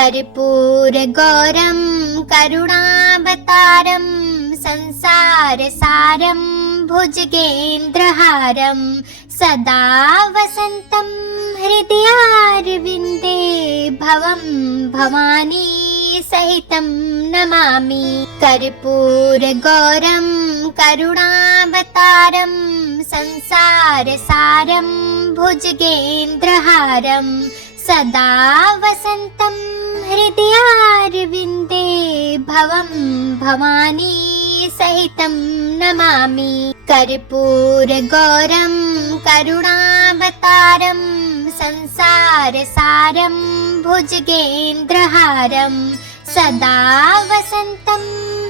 कर्पूरगौरं करुणावतारं संसारसारं भुजगेन्द्रहारं सदा वसन्तं हृदयारविन्दे भवं भवानी सहितं नमामि। कर्पूरगौरं करुणावतारं संसारसारं भुजगेन्द्रहारं सदा वसन्तं हृदयारविन्दे भवं भवानी सहितं नमामि। कर्पूरगौरं करुणावतारं संसारसारं भुजगेन्द्रहारं सदा वसन्तं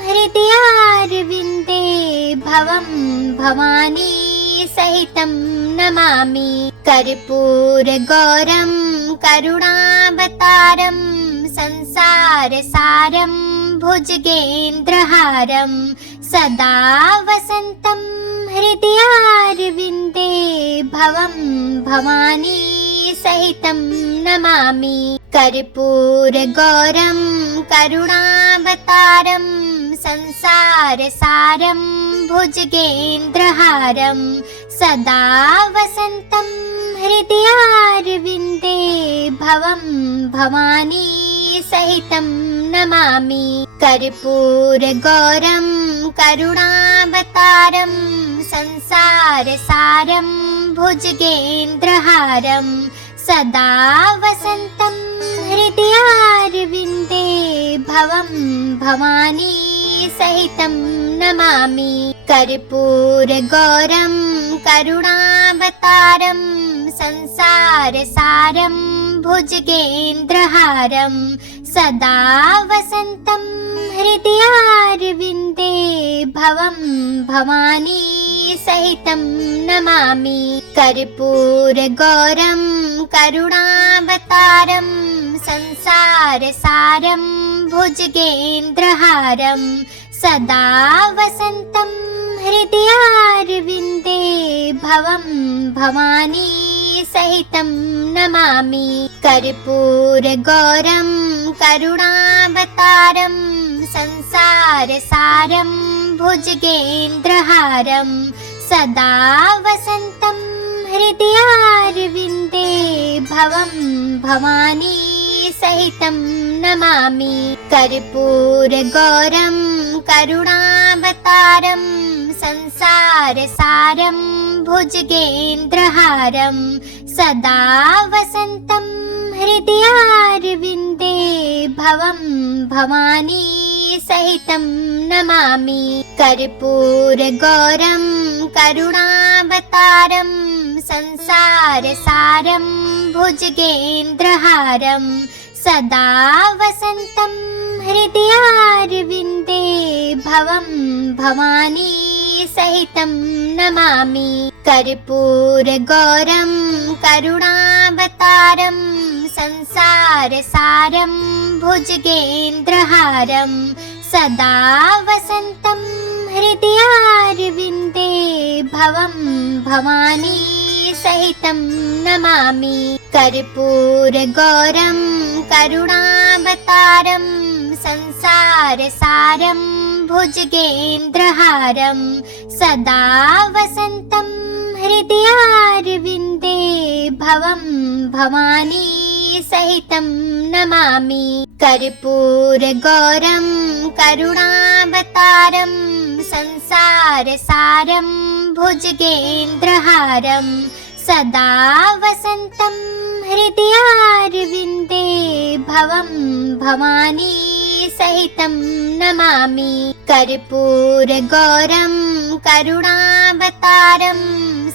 हृदयारविन्दे भवं भवानी सहितं नमामि। कर्पूरगौरं करुणावतारं संसारसारं भुजगेन्द्रहारं सदा वसन्तं हृदयारविन्दे भवं भवानी सहितं नमामि। कर्पूरगौरं करुणावतारं संसारसारं भुजगेन्द्रहारं सदा वसन्तं हृदयारविन्दे भवं भवानी सहितं नमामि। कर्पूरगौरं करुणावतारं संसारसारं भुजगेन्द्रहारं सदा वसन्तं हृदयारविन्दे भवं भवानी सहितं नमामि। कर्पूरगौरं करुणावतारं संसारसारं भुजगेन्द्रहारं सदा वसन्तं हृदयारविन्दे भवं भवानी सहितं नमामि। कर्पूरगौरं करुणावतारं संसारसारं भुजगेन्द्रहारं सदा वसन्तं हृदयारविन्दे भवं भवानी सहितं नमामि। कर्पूरगौरं करुणावतारं संसारसारं भुजगेन्द्रहारं सदा वसन्तं हृदयारविन्दे भवं भवानी सहितं नमामि। कर्पूरगौरं करुणावतारं संसारसारं भुजगेन्द्रहारं सदा वसन्तं हृदयारविन्दे भवं भवानी सहितं नमामि। कर्पूरगौरं करुणावतारं संसारसारं भुजगेन्द्रहारं सदा वसन्तं हृदयारविन्दे भवं भवानी सहितं नमामि। कर्पूरगौरं करुणावतारं संसारसारं भुजगेन्द्रहारं सदा वसन्तं हृदयारविन्दे भवं भवानी सहितं नमामि। कर्पूरगौरं करुणावतारं संसारसारं भुजगेन्द्रहारं सदा वसन्तं हृदयारविन्दे भवं भवानी सहितं नमामि। कर्पूरगौरं करुणावतारं संसारसारं भुजगेन्द्रहारं सदा वसन्तं हृदयारविन्दे भवं भवानी सहितं नमामि। कर्पूरगौरं करुणावतारं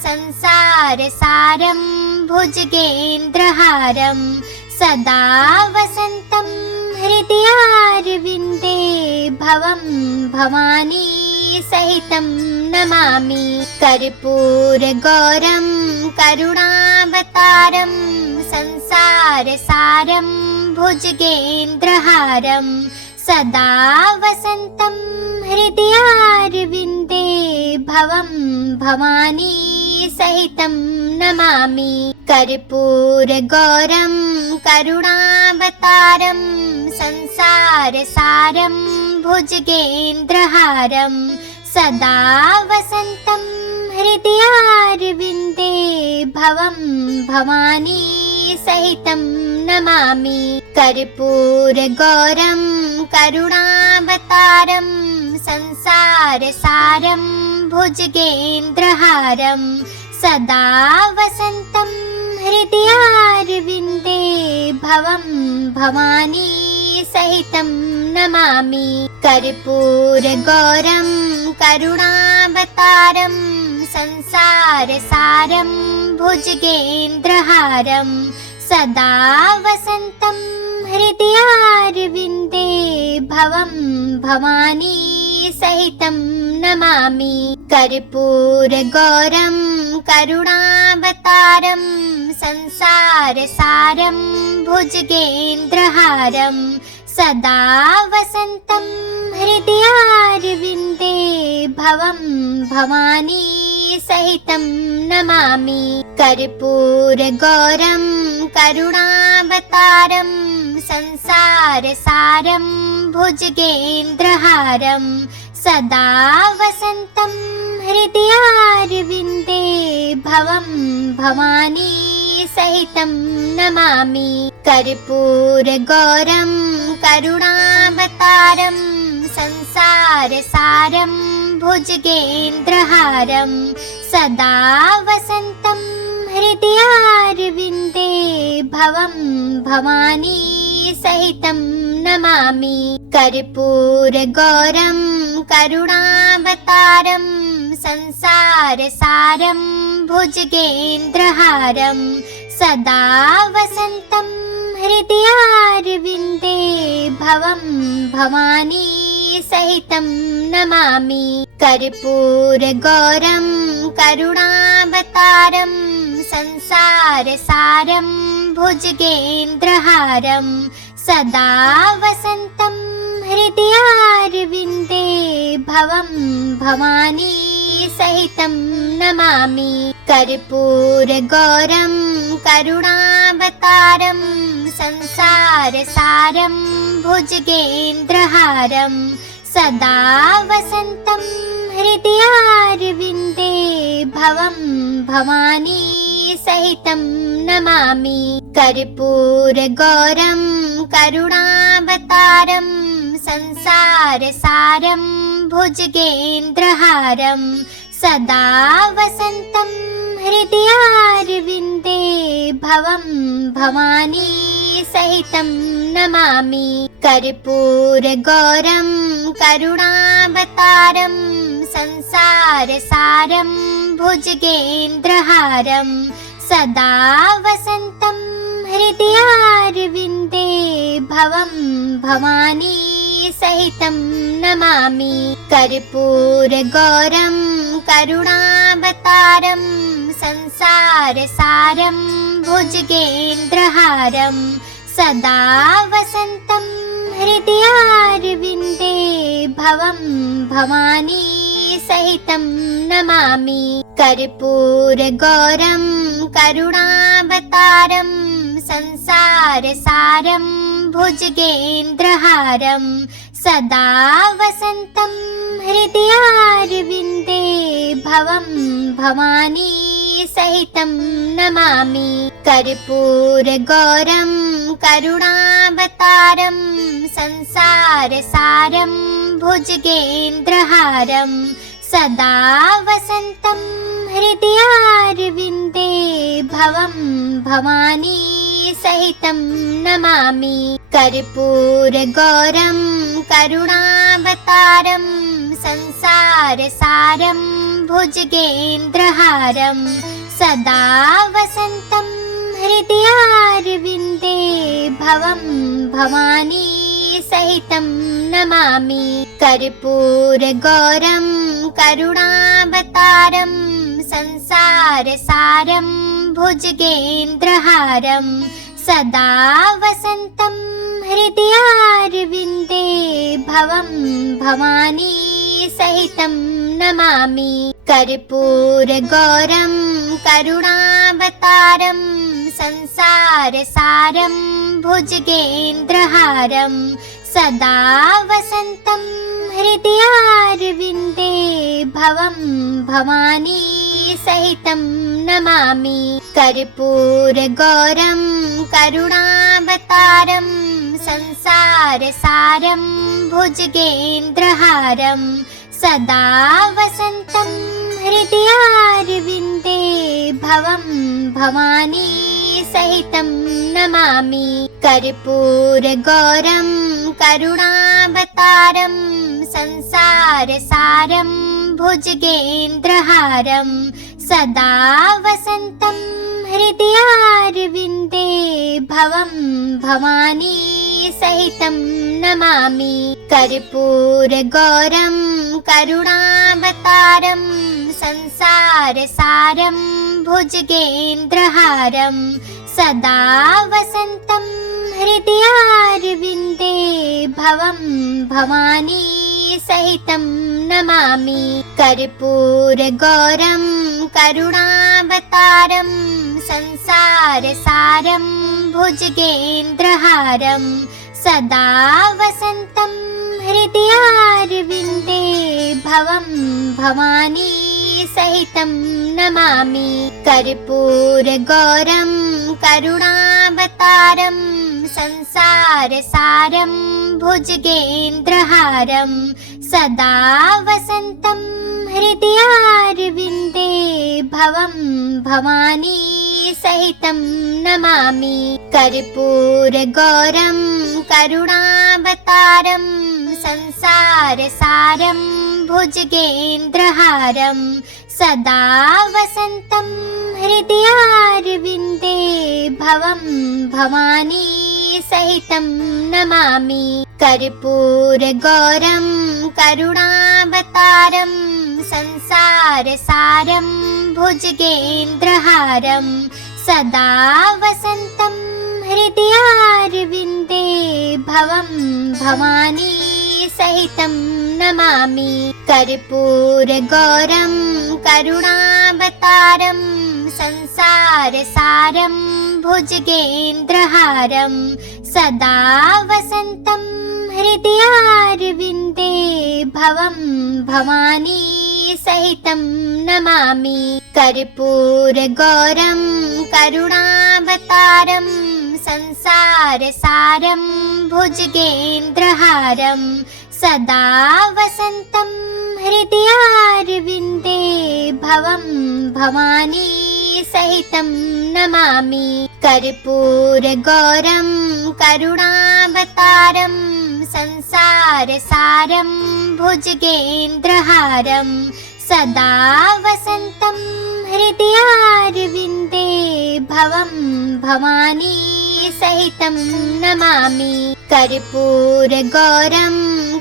संसारसारं भुजगेन्द्रहारं सदा वसन्तं हृदयारविन्दे भवं भवानी सहितं नमामि। कर्पूरगौरं करुणावतारं संसारसारं भुजगेन्द्रहारं सदा वसन्तं हृदयारविन्दे भवं भवानी सहितं नमामि। कर्पूरगौरं करुणावतारं संसारसारं भुजगेन्द्रहारं सदा वसन्तं हृदयारविन्दे भवं भवानी सहितं नमामि। कर्पूरगौरं करुणावतारं संसारसारं भुजगेन्द्रहारं सदा वसन्तं हृदयारविन्दे भवं भवानी सहितं नमामि। कर्पूरगौरं करुणावतारं संसारसारं भुजगेन्द्रहारं सदा वसन्तं हृदयारविन्दे भवं भवानी सहितं नमामि। कर्पूरगौरं करुणावतारं संसारसारं भुजगेन्द्रहारं सदा वसन्तं हृदयारविन्दे भवं भवानी सहितं नमामि। कर्पूरगौरं करुणावतारं संसारसारं भुजगेन्द्रहारं सदा वसन्तं हृदयारविन्दे भवं भवानी सहितं नमामि। कर्पूरगौरं करुणावतारं संसारसारं भुजगेन्द्रहारं सदा वसन्तं हृदयारविन्दे भवं भवानी सहितं नमामि। कर्पूरगौरं करुणावतारं संसारसारं भुजगेन्द्रहारं सदा वसन्तं हृदयारविन्दे भवं भवानी सहितं नमामि। कर्पूरगौरं करुणावतारं संसारसारं भुजगेन्द्रहारं सदा वसन्तं हृदयारविन्दे भवं भवानी सहितं नमामि। कर्पूरगौरं करुणावतारं संसारसारं भुजगेन्द्रहारं सदा वसन्तं हृदयारविन्दे भवं भवानी सहितं नमामि। कर्पूरगौरं करुणावतारं संसारसारं भुजगेन्द्रहारं सदा वसन्तं हृदयारविन्दे भवं भवानी सहितं नमामि। कर्पूरगौरं करुणावतारं संसारसारं भुजगेन्द्रहारं सदा वसन्तं हृदयारविन्दे भवं भवानी सहितं नमामि। कर्पूरगौरं करुणावतारं संसारसारं भुजगेन्द्रहारं सदा वसन्तं हृदयारविन्दे भवं भवानी सहितं नमामि। कर्पूरगौरं करुणावतारं संसारसारं भुजगेन्द्रहारं सदा वसन्तं हृदयारविन्दे भवं भवानी सहितं नमामि। कर्पूरगौरं करुणावतारं संसारसारं भुजगेन्द्रहारं सदा वसन्तं हृदयारविन्दे भवं भवानी सहितं नमामि। कर्पूरगौरं करुणावतारं संसारसारं भुजगेन्द्रहारं सदा वसन्तं हृदयारविन्दे भवं भवानी सहितं नमामि। कर्पूरगौरं करुणावतारं संसारसारं भुजगेन्द्रहारं सदा वसन्तं हृदयारविन्दे भवं भवानी सहितं नमामि। कर्पूरगौरं करुणावतारं संसारसारं भुजगेन्द्रहारं सदा वसन्तं हृदयारविन्दे भवं भवानी सहितं नमामि। कर्पूरगौरं करुणावतारं संसारसारं भुजगेन्द्रहारं सदा वसन्तं हृदयारविन्दे भवं भवानी सहितं नमामि। कर्पूरगौरं करुणावतारं संसारसारं भुजगेन्द्रहारं सदा वसन्तं हृदयारविन्दे भवं भवानी सहितं नमामि। कर्पूरगौरं करुणावतारं संसारसारं भुजगेन्द्रहारं सदा वसन्तं हृदयारविन्दे भवं भवानी सहितं नमामि। कर्पूरगौरं करुणावतारं संसारसारं भुजगेन्द्रहारं सदा वसन्तं हृदयारविन्दे भवं भवानी सहितं नमामि। कर्पूरगौरं करुणावतारं संसारसारं भुजगेन्द्रहारं सदा वसन्तं हृदयारविन्दे भवं भवानी सहितं नमामि। कर्पूरगौरं करुणावतारं संसारसारं भुजगेन्द्रहारं सदा वसन्तं हृदयारविन्दे भवं भवानी सहितं नमामि। कर्पूरगौरं करुणावतारं संसारसारं भुजगेन्द्रहारं सदा वसन्तं हृदयारविन्दे भवं भवानी सहितं नमामि। कर्पूरगौरं करुणावतारं संसारसारं भुजगेन्द्रहारं सदा वसन्तं हृदयारविन्दे भवं भवानी सहितं नमामि। कर्पूरगौरं करुणावतारं संसारसारं भुजगेन्द्रहारं सदा वसन्तं हृदयारविन्दे भवं भवानी सहितं नमामि। कर्पूरगौरं करुणावतारं संसारसारं भुजगेन्द्रहारं सदा वसन्तं हृदयारविन्दे भवं भवानी सहितं नमामि। कर्पूरगौरं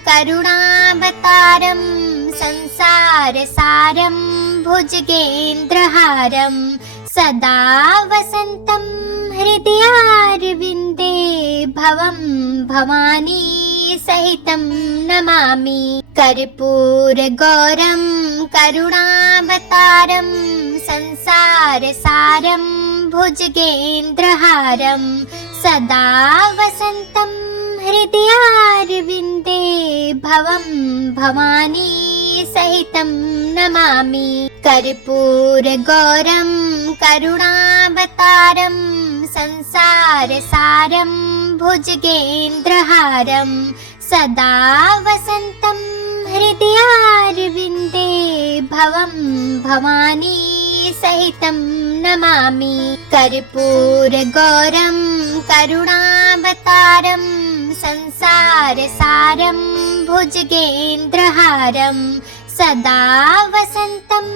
करुणावतारं संसारसारं भुजगेन्द्रहारं सदा वसन्तं हृदयारविन्दे भवं भवानी सहितं नमामि। कर्पूरगौरं करुणावतारं संसारसारं भुजगेन्द्रहारं सदा वसन्तं हृदयारविन्दे भवं भवानी सहितं नमामि। कर्पूरगौरं करुणावतारं संसारसारं भुजगेन्द्रहारं सदा वसन्तं हृदयारविन्दे भवं भवानी सहितं नमामि। कर्पूरगौरं करुणावतारं संसारसारं भुजगेन्द्रहारं सदा वसन्तं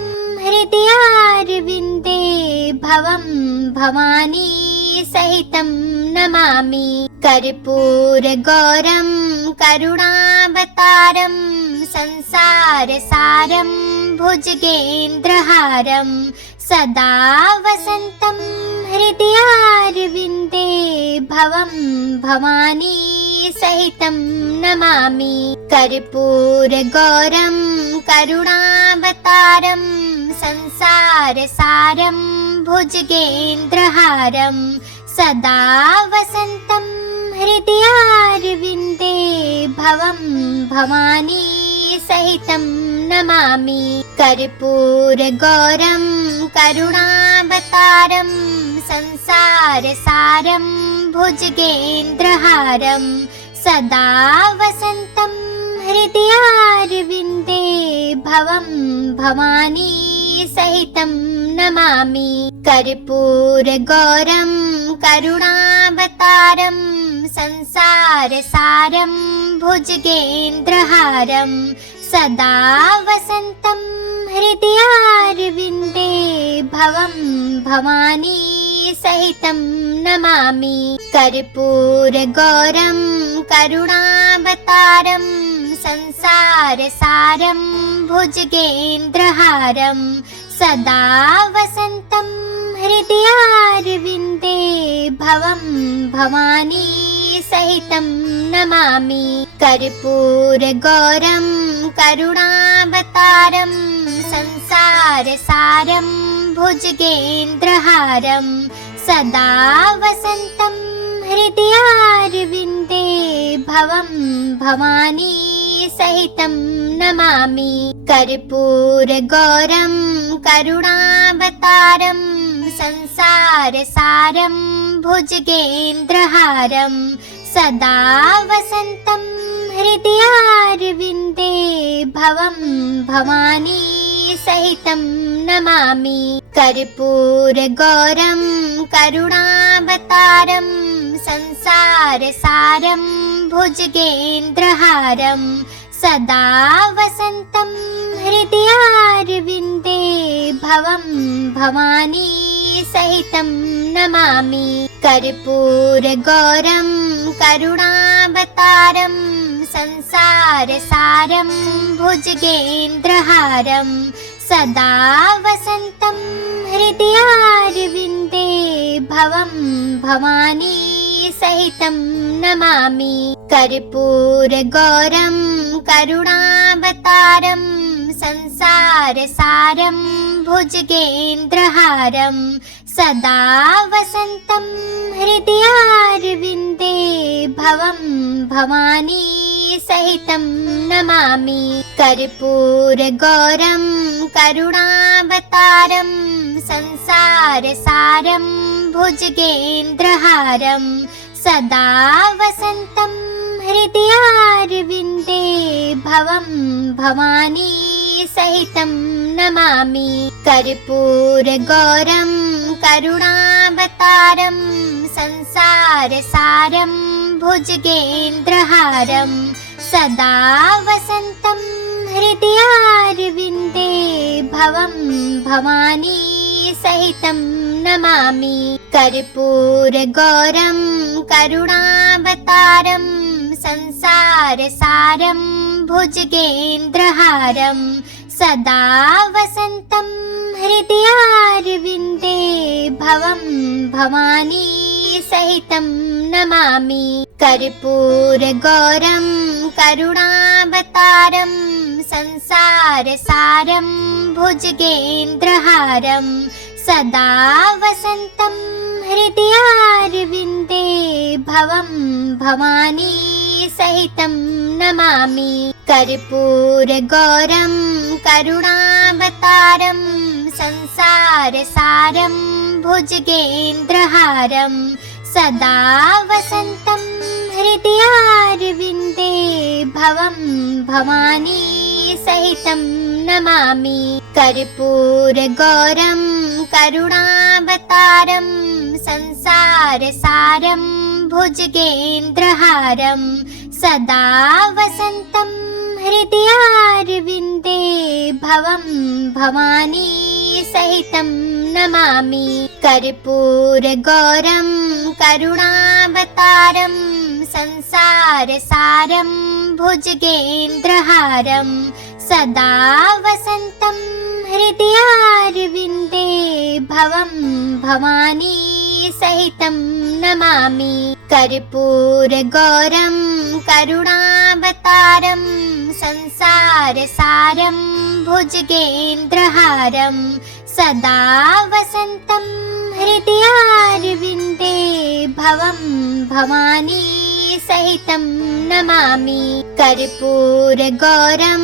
हृदयारविन्दे भवं भवानी सहितं नमामि। कर्पूरगौरं करुणावतारं संसारसारं भुजगेन्द्रहारं सदा वसन्तं हृदयारविन्दे भवं भवानी सहितं नमामि। कर्पूरगौरं करुणावतारं संसारसारं भुजगेन्द्रहारं सदा वसन्तं हृदयारविन्दे भवं भवानी सहितं नमामि कर्पूरगौरं करुणावतारं संसारसारं भुजगेन्द्रहारं सदा वसन्तं हृदयारविन्दे भवं भवानी सहितं नमामि कर्पूरगौरं करुणावतारं संसारसारं भुजगेन्द्रहारं सदा वसन्तं हृदयारविन्दे भवं भवानी सहितं नमामि कर्पूरगौरं करुणावतारं संसारसारं भुजगेन्द्रहारं सदा वसन्तं हृदयारविन्दे भवं भवानी सहितं नमामि कर्पूरगौरं करुणावतारं संसारसारं भुजगेन्द्रहारं सदा वसन्तं हृदयारविन्दे भवं भवानी सहितं नमामि कर्पूरगौरं करुणावतारं संसारसारं भुजगेन्द्रहारं सदा वसन्तं हृदयारविन्दे भवं भवानी सहितं नमामि कर्पूरगौरं करुणावतारं संसारसारं भुजगेन्द्रहारं सदा वसन्तं हृदयारविन्दे भवं भवानी सहितं नमामि कर्पूरगौरं करुणावतारं संसारसारं भुजगेन्द्रहारं सदा वसन्तं हृदयारविन्दे भवं भवानी सहितं नमामि कर्पूरगौरं करुणावतारं संसारसारं भुजगेन्द्रहारं सदा वसन्तं हृदयारविन्दे भवं भवानी सहितं नमामि कर्पूरगौरं करुणावतारं संसारसारं भुजगेन्द्रहारं सदा वसन्तं हृदयारविन्दे भवं भवानी सहितं नमामि कर्पूरगौरं करुणावतारं संसारसारं भुजगेन्द्रहारं सदा वसन्तं हृदयारविन्दे भवं भवानी सहितं नमामि कर्पूरगौरं करुणावतारं संसारसारं भुजगेन्द्रहारं सदा वसन्तं हृदयारविन्दे भवं भवानी सहितं नमामि कर्पूरगौरं करुणावतारं संसारसारं भुजगेन्द्रहारं सदा वसन्तं हृदयारविन्दे भवं भवानी सहितं नमामि कर्पूरगौरं करुणावतारं संसारसारं भुजगेन्द्रहारं सदा वसन्तं हृदयारविन्दे भवं भवानी सहितं नमामि कर्पूरगौरं करुणावतारं संसारसारं भुजगेन्द्रहारं सदा वसन्तं हृदयारविन्दे भवं भवानी सहितं नमामि कर्पूरगौरं करुणावतारं संसारसारं भुजगेन्द्रहारं सदा वसन्तं हृदयारविन्दे भवं भवानी सहितं नमामि कर्पूरगौरं करुणावतारं संसारसारं भुजगेन्द्रहारं सदा वसन्तं हृदयारविन्दे भवं भवानी सहितं नमामि। कर्पूरगौरं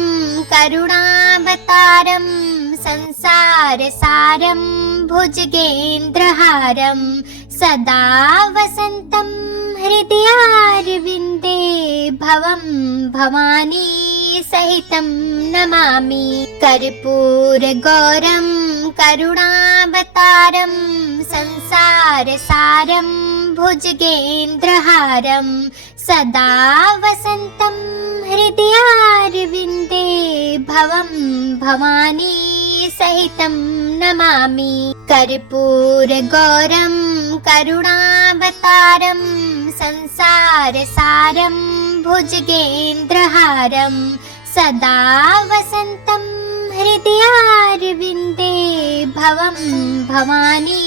करुणावतारं संसारसारं भुजगेन्द्रहारं सदा वसन्तं हृदयारविन्दे भवं भवानी सहितं नमामि। कर्पूरगौरं करुणावतारं संसारसारं भुजगेन्द्रहारं सदा वसन्तं हृदयारविन्दे भवं भवानी सहितं नमामि। कर्पूरगौरं करुणावतारं संसारसारं भुजगेन्द्रहारं सदा वसन्तं हृदयारविन्दे भवं भवानी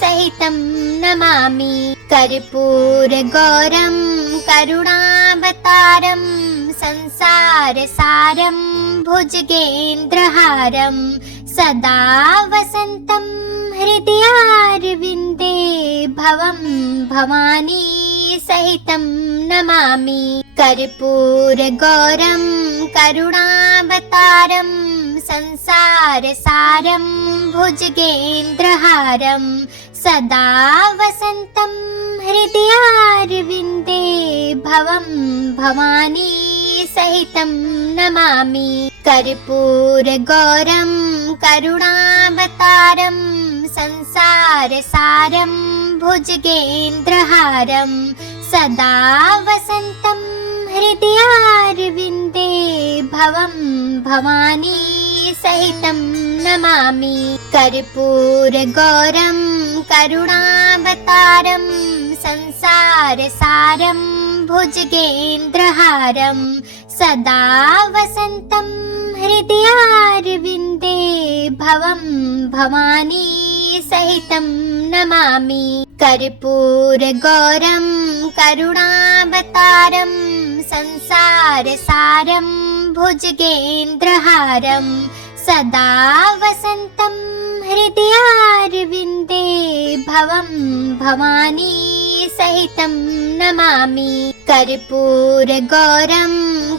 सहितं नमामि। कर्पूरगौरं करुणावतारं संसारसारं भुजगेन्द्रहारं सदा वसन्तं हृदयारविन्दे भवं भवानी सहितं नमामि। कर्पूरगौरं करुणावतारं संसारसारं भुजगेन्द्रहारं सदा वसन्तं हृदयारविन्दे भवं भवानी सहितं नमामि। कर्पूरगौरं करुणावतारं संसारसारं भुजगेन्द्रहारं सदा वसन्तं हृदयारविन्दे भवं भवानी सहितं नमामि। कर्पूरगौरं करुणावतारं संसारसारं भुजगेन्द्रहारं सदा वसन्तं हृदयारविन्दे भवं भवानी सहितं नमामि। कर्पूरगौरं करुणावतारं संसारसारं भुजगेन्द्रहारं सदा वसन्तं हृदयारविन्दे भवं भवानी सहितं नमामि। कर्पूरगौरं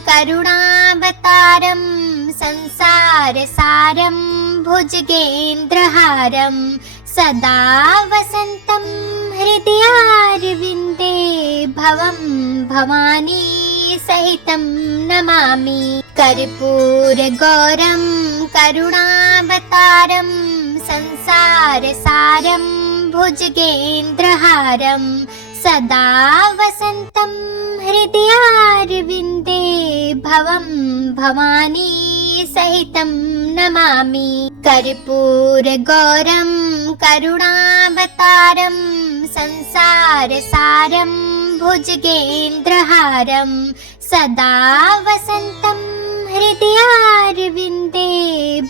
करुणावतारं संसारसारं भुजगेन्द्रहारं सदा वसन्तं हृदयारविन्दे भवं भवानी सहितं नमामि। कर्पूरगौरं करुणावतारं संसारसारं भुजगेन्द्रहारं सदा वसन्तं हृदयारविन्दे भवं भवानी सहितं नमामि। कर्पूरगौरं करुणावतारं संसारसारं भुजगेन्द्रहारं सदा वसन्तं हृदयारविन्दे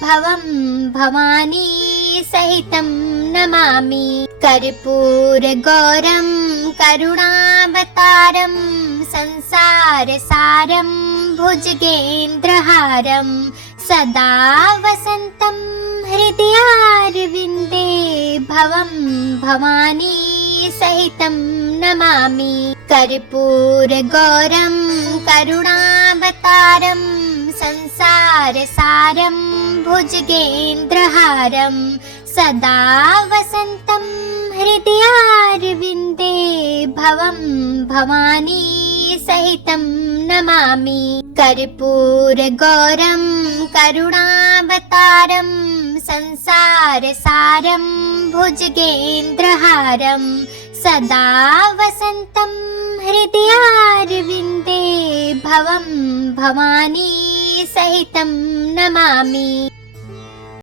भवं भवानी सहितं नमामि। कर्पूरगौरं करुणावतारं संसारसारं भुजगेन्द्रहारं सदा वसन्तं हृदयारविन्दे भवं भवानी सहितं नमामि। कर्पूरगौरं करुणावतारं संसारसारं भुजगेन्द्रहारं सदा वसन्तं हृदयारविन्दे भवं भवानी सहितं नमामि। कर्पूरगौरं करुणावतारं संसारसारं भुजगेन्द्रहारं सदा वसन्तं हृदयारविन्दे भवं भवानी सहितं नमामि।